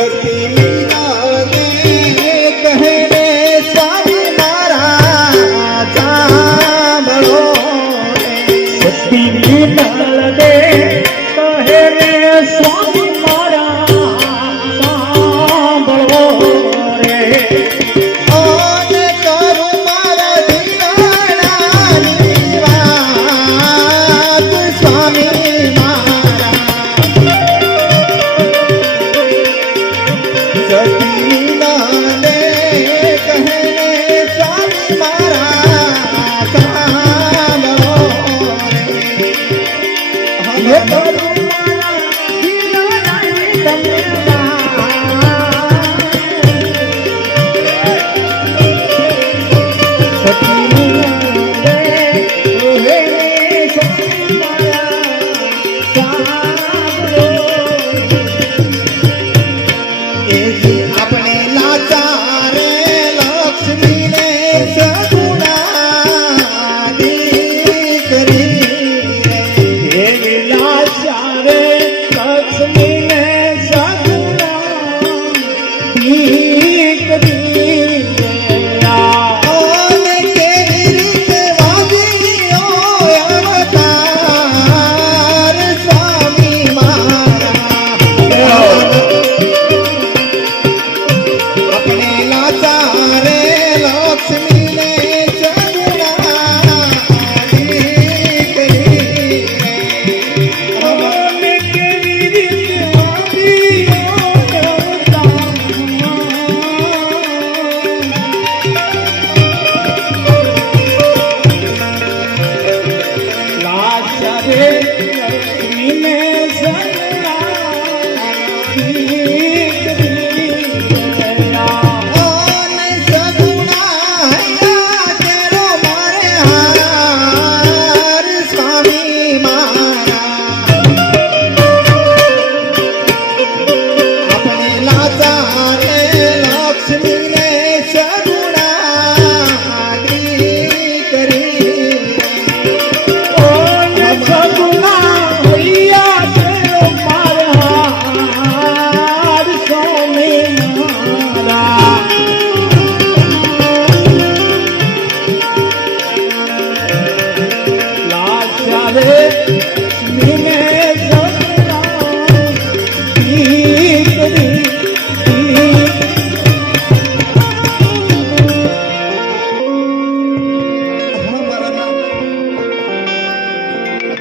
Señor ये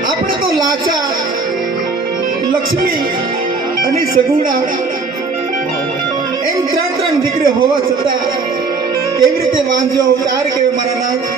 આપણે તો લાચા, લક્ષ્મી અને સગુણા. એમ ત્રણ ત્રણ દીકરી હોવા છતાં કેવી રીતે વાંધો ત્યારે કેવી મારા નાથ?